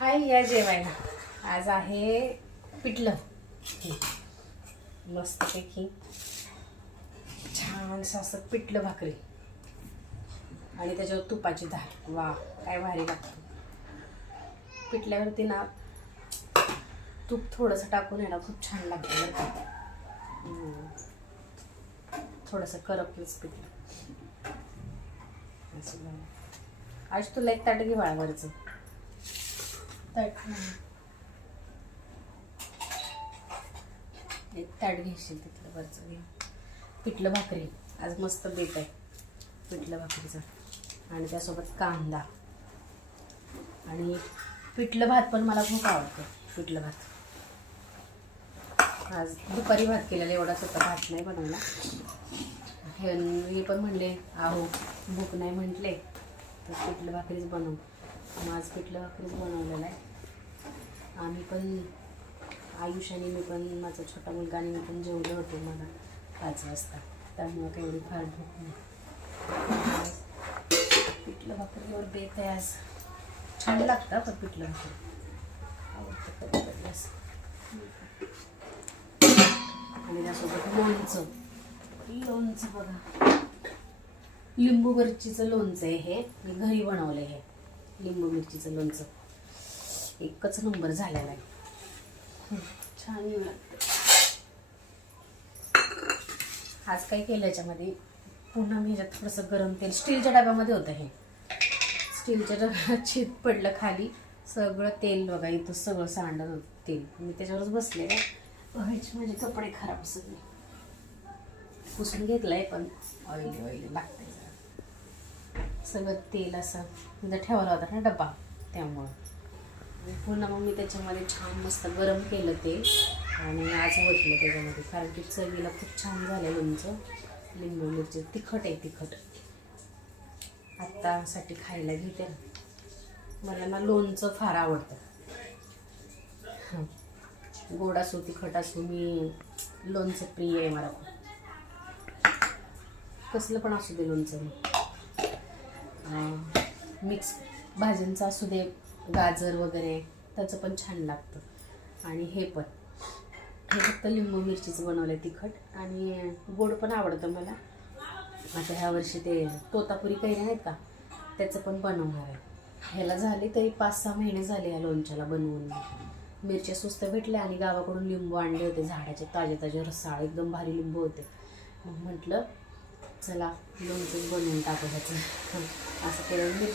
हाय या जेवायला. आज आहे पिठलं मस्तपैकी छान असं पिठलं भाकरी आणि त्याच्यावर तुपाची धार. वा काय भारी लागतं. पिठल्यावरती ना तूप थोडंसं टाकून आहे ना खूप छान लागतं बरं का. थोडंसं करपलंच पिठलं. आज तुला एक ताट घे बाळावरचं ताट. एक ताट घेशील तिथलं वरचं घे. पिठलं भाकरी आज मस्त बेत आहे पिठलं भाकरीचा आणि त्यासोबत कांदा आणि पिठलं भात पण मला खूप आवडतं. पिठलं भात आज दुपारी भात केलेला, एवढाच होता, भात नाही बनवला. हे पण म्हणले आहो भूक नाही म्हटले तर पिठलं भाकरीच बनवू. मग आज पिठलं भाकरीच बनवलेलं आहे. आम्ही पण आयुष आणि मी पण, माझा छोटा मुलगा आणि मी पण जेवलो होतो मला 5 वाजता, त्यामुळं काही एवढी फार भूक नाही. पिठलं भाकरीवर बेत आहे आज. छान लागतं पण पिठलं भाकरी आवडतं कधी कधी असं. आणि त्यासोबत लोणचं. लोणचं बघा, लिंबू मिरचीचं लोणचं आहे हे. मी घरी बनवलं हे लिंबू मिरचीचं लोणचं. एकच नंबर झालेला आहे. छान लागतं. आज काय केलं याच्यामध्ये, पुन्हा मी ह्याच्यात थोडंसं गरम तेल, स्टीलच्या डब्यामध्ये होतं हे. स्टीलच्या डब्यात चित पडलं खाली, सगळं तेल बघा इथं सगळं सांडत होतं तेल. मी त्याच्यावरच बसले. व्हायचे माझे कपडे खराब सगळे. पुसून घेतलंय पण ऑइली ऑइली लागतंय जरा. सगळं तेल असं तिथं ठेवला होता ना डबा, त्यामुळं पुन्हा मग मी त्याच्यामध्ये छान मस्त गरम केलं ते आणि आज ओतलं त्याच्यामध्ये. कारण की चवीला खूप छान झालं लोणचं. लिंबू मिरची तिखट आहे, तिखट आत्तासाठी खायला घेते. मला ना लोणचं फार आवडतं. गोड असो तिखट असो, मी लोणचं प्रिय आहे मला खूप. कसलं पण असू दे लोणचं. मिक्स भाज्यांचं असू दे, गाजर वगैरे त्याचं पण छान लागतं. आणि हे फक्त लिंबू मिरचीचं बनवलं आहे तिखट. आणि गोड पण आवडतं मला. आता ह्या वर्षी ते तोतापुरी कैऱ्या आहेत का, त्याचं पण बनवणार आहे. ह्याला झाले तरी 5-6 महिने झाले या लोणच्याला बनवून. मिरच्या स्वस्त भेटल्या आणि गावाकडून लिंबू आणले होते झाडाचे, ताजे ताजे रसाळ एकदम भारी लिंबू होते. मग म्हटलं चला लोणचंच बनवून टाकू ह्याचं. असं केलं.